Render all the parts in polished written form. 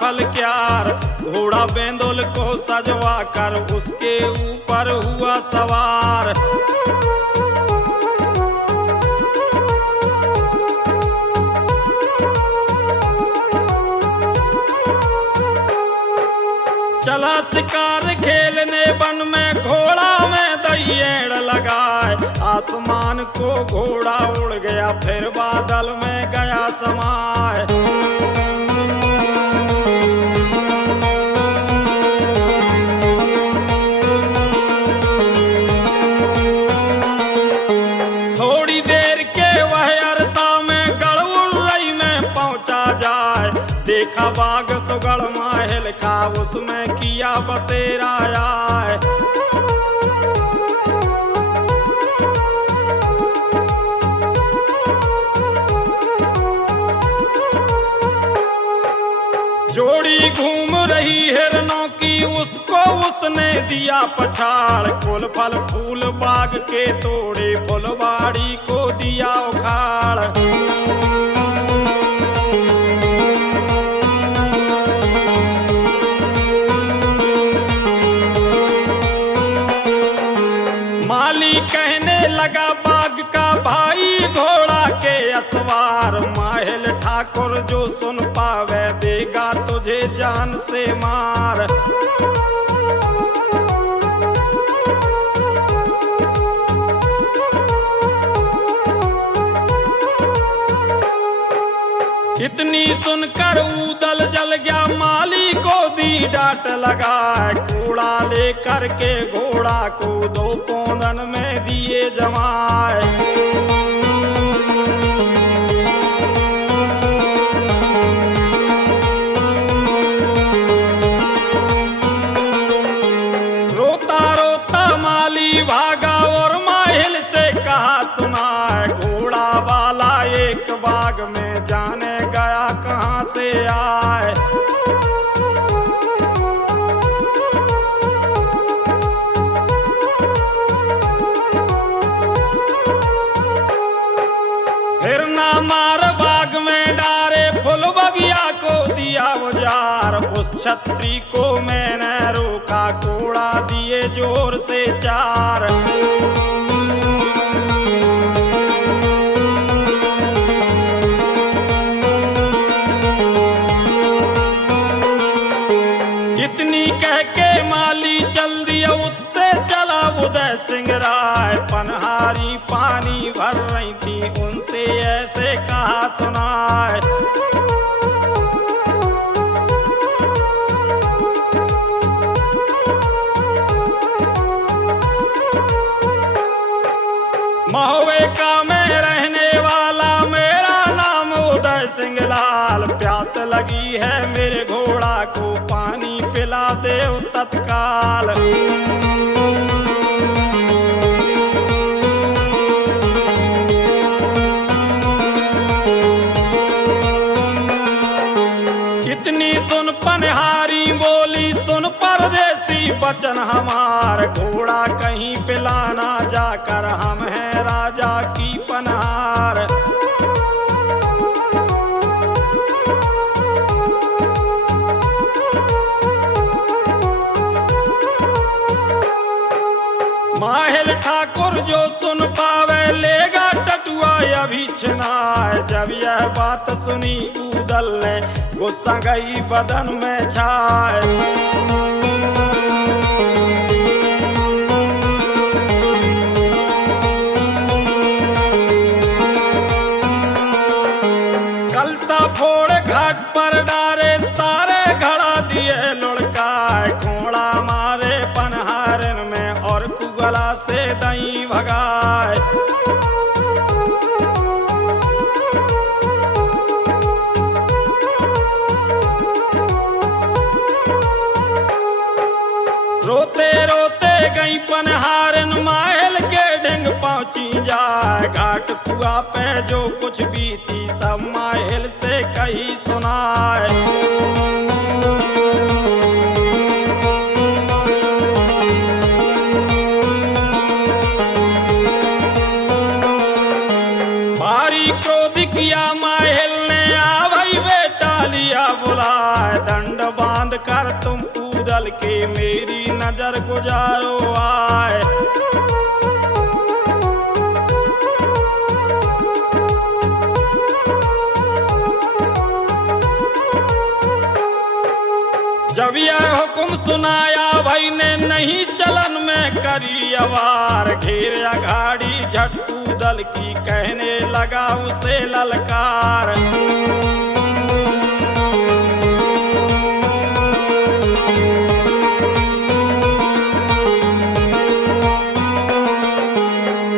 फल क्यार। घोड़ा बेंदुल को सजवा कर उसके ऊपर हुआ सवार। चला शिकार खेलने वन में, घोड़ा में दहिएड़ लगाए। आसमान को घोड़ा उड़ गया, फिर बादल में गया समाए। थोड़ी देर के वह अरसा में गढ़उर्रई में पहुंचा जाए। देखा बाग सुगढ़ माहिल का, उसमें किया बसेरा आए। जोड़ी घूम रही हिरनों की, उसको उसने दिया पछाड़। कुल फल फूल बाग के तोड़े, फुलवाड़ी को दिया उखाड़। माली कहने लगा बाग का भाई घोड़ा के असवार। माहिल ठाकुर जो सुन पावे, देगा तुझे जान से मार। इतनी सुनकर ऊदल जल गया, माली को दी डांट लगाए। कूड़ा लेकर के घोड़ा को दो पौंदन में दिए जमाए। रोता रोता माली भागा और माहिल से कहा सुनाए। घोड़ा वाला एक बाग में जाने गया कहाँ से आए। हिरना मार बाग में डारे, फुल बगिया को दिया उजार। उस छत्री को मैंने रोका, कोड़ा दिए जोर से चार। इतनी कह के माली चल दिया, उससे चला उदय सिंह राय। पनहारी पानी भर रही थी, उनसे ऐसे कहा सुनाए। महुए का में रहने वाला, मेरा नाम उदय सिंह लाल। प्यास लगी है मेरे घोड़ा को, पानी पिला दे तत्काल। इतनी सुन पनहारी बोली, सुन परदेसी बचन हमार। घोड़ा कहीं पिलाना जाकर, हम हैं राजा की पनहार। माहिल ठाकुर जो सुन पावे, लेगा टटुआ अभी छिनाए। जब यह बात सुनी ऊदल ने, गुस्सा गई बदन में छाए। कलसा फोड़ घाट पर डारे, सारे घड़ा दिए लुढ़काए। घोड़ा मारे पनहारन में, और कुगला से दई भगाए। रोते रोते गई पनहारन, माहिल के ढंग पहुंची जाए। घाट कुआ पे जो कुछ बीती, सब माहिल से कही सुनाए। भारी क्रोध किया माहिल ने, आ भाई बेटा लिया बुला। बुलाए, दंड बांध कर तुम ऊदल के मेरी नजर गुजारो आए। जब यह हुक्म सुनाया भाई ने नहीं चलन में करी अवार, घेर अघाड़ी झट ऊदल की कहने लगा उसे ललकार।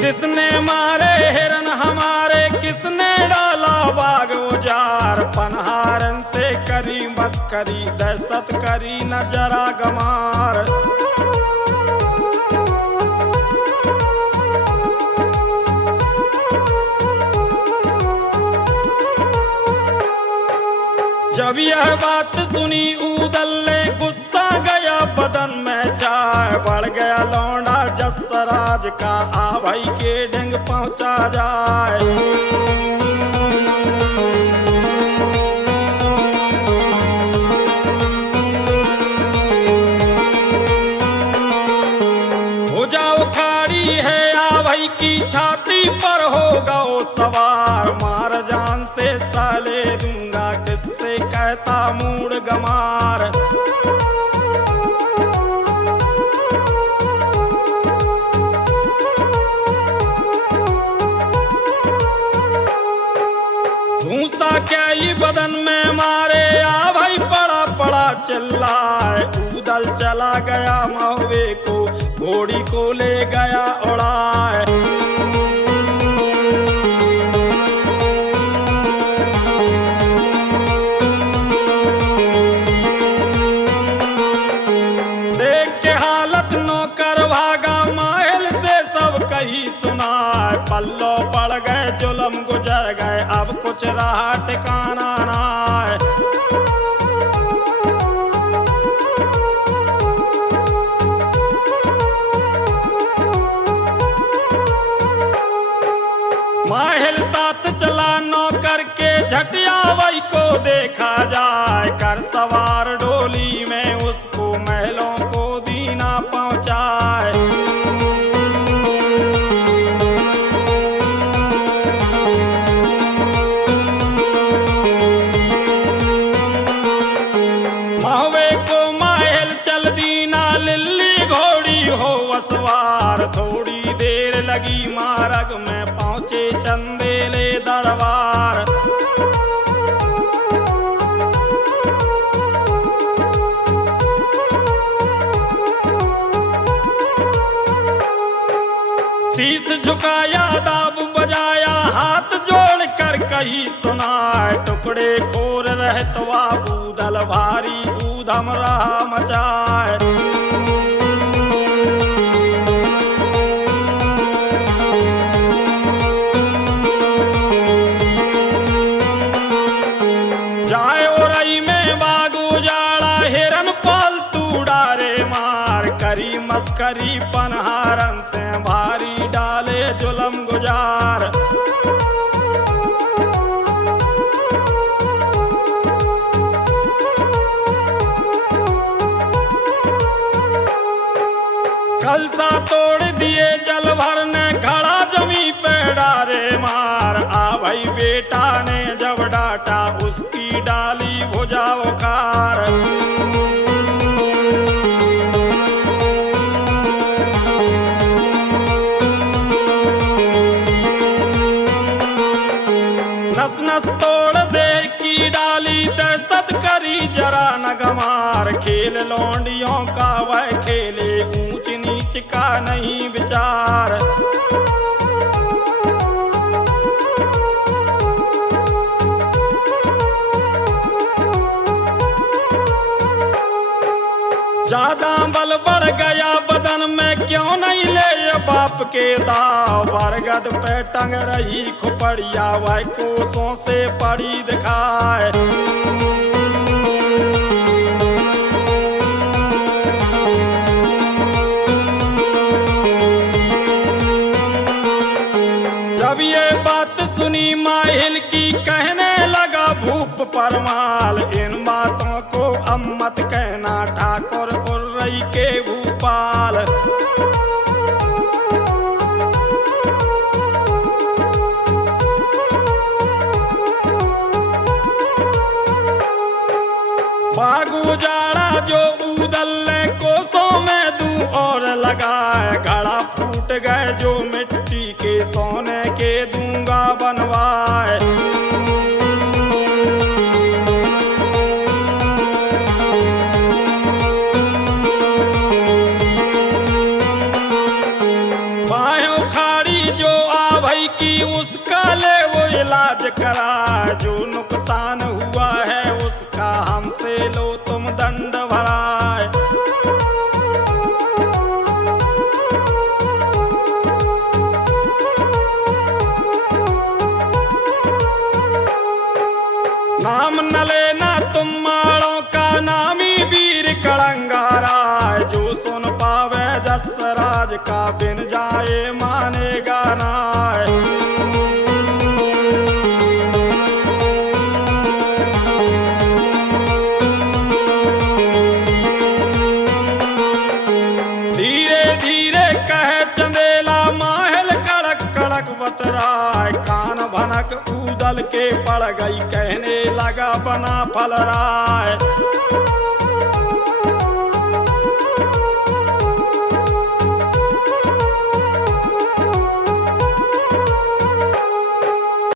किसने मारे हिरन हमारे, किसने डाला बाग उजार, पनहारन से करी मस्करी दहशत करी न जरा गमार। जब यह बात सुनी ऊदल ने गुस्सा गया बदन में छाए, बढ़ गया लौंडा जसराज का आ भाई के ढंग पहुंचा जाए। हो जाओ खाड़ी है आ भाई की छाती पर होगा वो सवार, मार जान से साले दूंगा किससे कहता मूड गमार। भूसा क्या ही बदन में मारे आ भाई पड़ा पड़ा चिल्लाए, ऊदल चला गया महुए को घोड़ी को ले गया उड़ाए। देख के हालत नौकर भागा माहिल से सब कही सुनाए, पल्लो पड़ गए जुल्म गुजर गए अब कुछ रहा ठिकाना ना है। माहिल साथ चला नौकर के झटिया वही को देखा जाए, कर सवार डोली में उसको महलों को दीना पहुंचाए। महुए को माहिल चल दीना लिल्ली घोड़ी हो असवार, थोड़ी देर लगी मार्ग में पहुंचे चंदेले दरबार। शीश झुकाया दाब बजाया हाथ जोड़ कर कही सुनाए, टुकड़े खोर रहत ऊदल भारी ऊधम रहा मचाए। जाए ओरई में बाग उजाड़ा हिरन पालतू डारे मार, करी मस्करी पनहारन से भारी डाले जुल्म गुजार। कलसा तोड़ दिए जल भरने घड़ा जमी पे डारे मार, आ भाई बेटा ने जब डांटा उसकी डाली भुजा उखार। नस नस तोड़ दे की डाली दहशत करी जरा न गमार, खेल लौंडियों का वह खेले ऊंच नीच का नहीं विचार। ज्यादा बल बढ़ गया बदन में क्यों नहीं ले ये बाप के दाव, बरगद पे टंग रही खुपड़िया वह कोसों से पड़ी दिखाए। जब ये बात सुनी माहिल की कहने लगा भूप परमाल, इन बात बागु जाड़ा जो उदल ने कोसों में दू और लगाए, घड़ा फूट गए जो मिट्टी के सोने के दूंगा बनवाए। बाहें उखाड़ी जो आवई की उसका ले वो इलाज कराए, जो नुकसान हुआ है उसका हमसे लो तुम दंड भराए। नाम न लेना तुम माड़ों का, नामी वीर कड़ंगाराय, जो सुन पावे जसराज का बिन जाए मानेगा नाय। धीरे धीरे कहे चंदेला माहल कड़क कड़क बतराय, कान भनक उदल के पड़ गई कहने लगा बना फल राय।